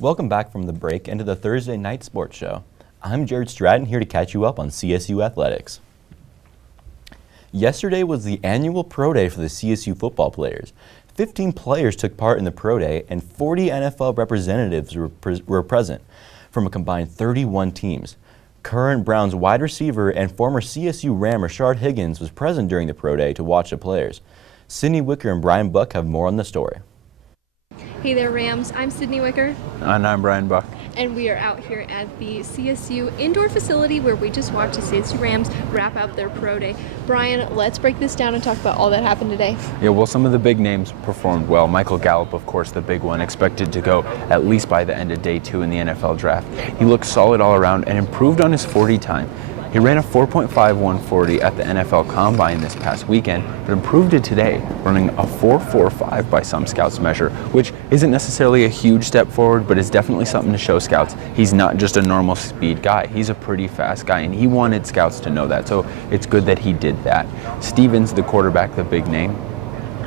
Welcome back from the break into the Thursday Night Sports Show. I'm Jared Stratton, here to catch you up on CSU athletics. Yesterday was the annual Pro Day for the CSU football players. 15 players took part in the Pro Day and 40 NFL representatives were present from a combined 31 teams. Current Browns wide receiver and former CSU Ram Rashard Higgins was present during the Pro Day to watch the players. Sydney Wicker and Brian Buck have more on the story. Hey there, Rams. I'm Sydney Wicker. And I'm Brian Buck. And we are out here at the CSU indoor facility where we just watched the CSU Rams wrap up their Pro Day. Brian, let's break this down and talk about all that happened today. Yeah, well, some of the big names performed well. Michael Gallup, of course, the big one, expected to go at least by the end of day 2 in the NFL draft. He looked solid all around and improved on his 40 time. He ran a 4.51 40 at the NFL Combine this past weekend, but improved it today, running a 4.45 by some scouts measure, which isn't necessarily a huge step forward, but is definitely something to show scouts. He's not just a normal speed guy. He's a pretty fast guy, and he wanted scouts to know that, so it's good that he did that. Stevens, the quarterback, the big name,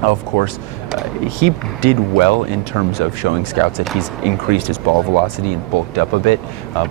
of course, he did well in terms of showing scouts that he's increased his ball velocity and bulked up a bit,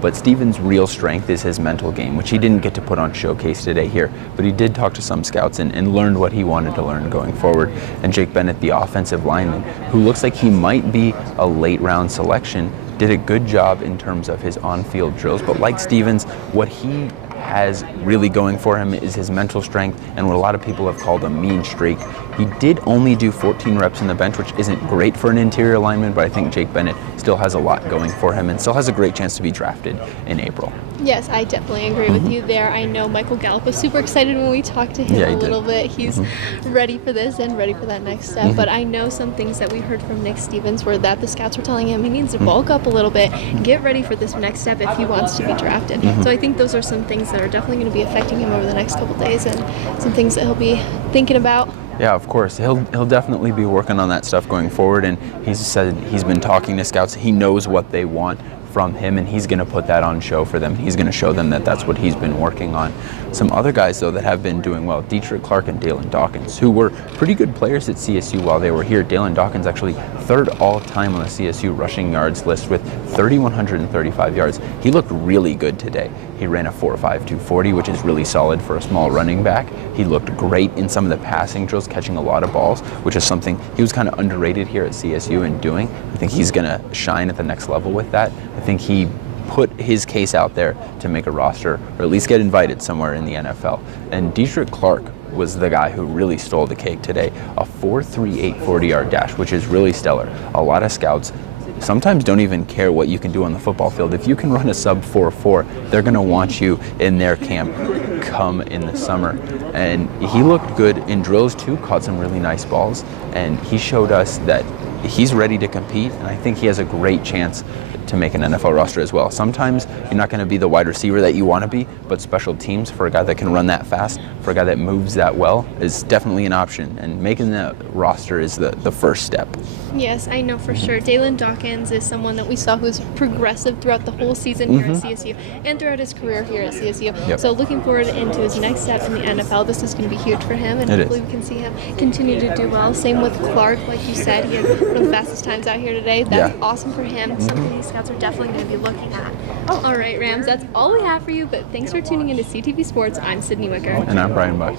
but Stevens' real strength is his mental game, which he didn't get to put on showcase today here, but he did talk to some scouts and learned what he wanted to learn going forward. And Jake Bennett, the offensive lineman, who looks like he might be a late round selection, did a good job in terms of his on-field drills, but like Stevens, what he has really going for him is his mental strength and what a lot of people have called a mean streak. He did only do 14 reps in the bench, which isn't great for an interior lineman, but I think Jake Bennett still has a lot going for him and still has a great chance to be drafted in April. Yes, I definitely agree with you there. I know Michael Gallup was super excited when we talked to him a little bit. He's ready for this and ready for that next step. But I know some things that we heard from Nick Stevens were that the scouts were telling him he needs to bulk up a little bit and get ready for this next step if he wants to be drafted. So I think those are some things that are definitely going to be affecting him over the next couple days and some things that he'll be thinking about. Yeah, of course. He'll definitely be working on that stuff going forward, and he's said he's been talking to scouts. He knows what they want from him, and he's going to put that on show for them. He's going to show them that that's what he's been working on. Some other guys, though, that have been doing well, Dietrich Clark and Dalen Dawkins, who were pretty good players at CSU while they were here. Dalen Dawkins actually third all-time on the CSU rushing yards list with 3,135 yards. He looked really good today. He ran a 4.52 40, which is really solid for a small running back. He looked great in some of the passing drills, catching a lot of balls, which is something he was kind of underrated here at CSU in doing. I think he's going to shine at the next level with that. I think he put his case out there to make a roster or at least get invited somewhere in the NFL. And Dietrich Clark was the guy who really stole the cake today. A 4.38 40-yard dash, which is really stellar. A lot of scouts sometimes don't even care what you can do on the football field. If you can run a sub 4.4, they're going to want you in their camp come in the summer. And he looked good in drills too, caught some really nice balls, and he showed us that he's ready to compete, and I think he has a great chance to make an NFL roster as well. Sometimes you're not going to be the wide receiver that you want to be, but special teams for a guy that can run that fast, for a guy that moves that well, is definitely an option, and making the roster is the first step. Yes, I know for sure. Dalen Dawkins is someone that we saw who's progressive throughout the whole season here at CSU and throughout his career here at CSU. So looking forward into his next step in the NFL. This is going to be huge for him, and hopefully we can see him continue to do well. Same with Clark, like you said, he had one of the fastest times out here today. That's awesome for him. Something these scouts are definitely going to be looking at. All right, Rams, that's all we have for you, but thanks for tuning into CTV Sports. I'm Sydney Wicker. And I'm Brian Buck.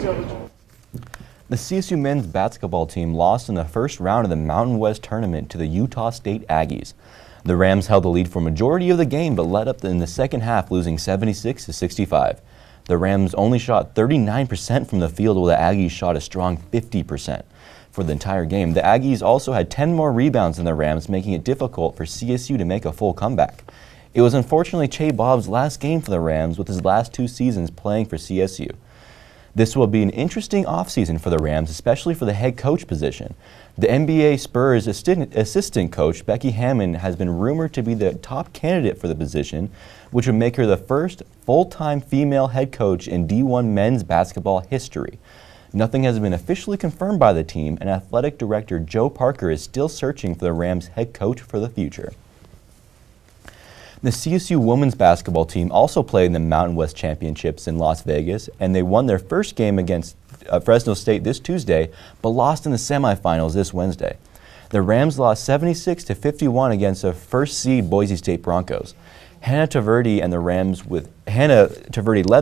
The CSU men's basketball team lost in the first round of the Mountain West tournament to the Utah State Aggies. The Rams held the lead for a majority of the game, but led up in the second half, losing 76-65. The Rams only shot 39% from the field, while the Aggies shot a strong 50% for the entire game. The Aggies also had 10 more rebounds than the Rams, making it difficult for CSU to make a full comeback. It was unfortunately Che Bob's last game for the Rams, with his last 2 seasons playing for CSU. This will be an interesting offseason for the Rams, especially for the head coach position. The NBA Spurs assistant coach, Becky Hammon, has been rumored to be the top candidate for the position, which would make her the first full-time female head coach in D1 men's basketball history. Nothing has been officially confirmed by the team, and athletic director Joe Parker is still searching for the Rams head coach for the future. The CSU women's basketball team also played in the Mountain West Championships in Las Vegas, and they won their first game against Fresno State this Tuesday, but lost in the semifinals this Wednesday. The Rams lost 76-51 against the first seed Boise State Broncos. Hannah Taverdi led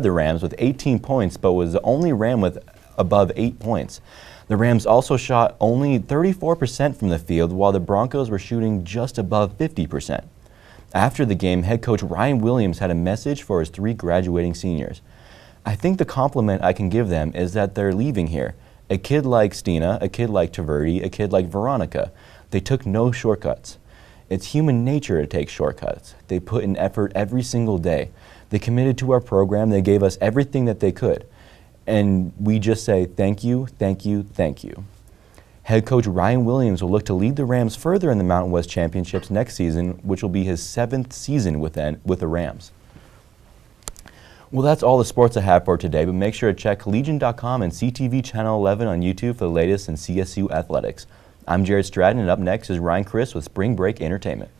the Rams with 18 points, but was the only Ram with above 8 points. The Rams also shot only 34% from the field, while the Broncos were shooting just above 50%. After the game, head coach Ryan Williams had a message for his 3 graduating seniors. "I think the compliment I can give them is that they're leaving here. A kid like Stina, a kid like Taverdi, a kid like Veronica. They took no shortcuts. It's human nature to take shortcuts. They put in effort every single day. They committed to our program. They gave us everything that they could. And we just say thank you, thank you, thank you." Head coach Ryan Williams will look to lead the Rams further in the Mountain West Championships next season, which will be his 7th season with the Rams. Well, that's all the sports I have for today, but make sure to check Collegian.com and CTV Channel 11 on YouTube for the latest in CSU athletics. I'm Jared Stratton, and up next is Ryan Chris with Spring Break Entertainment.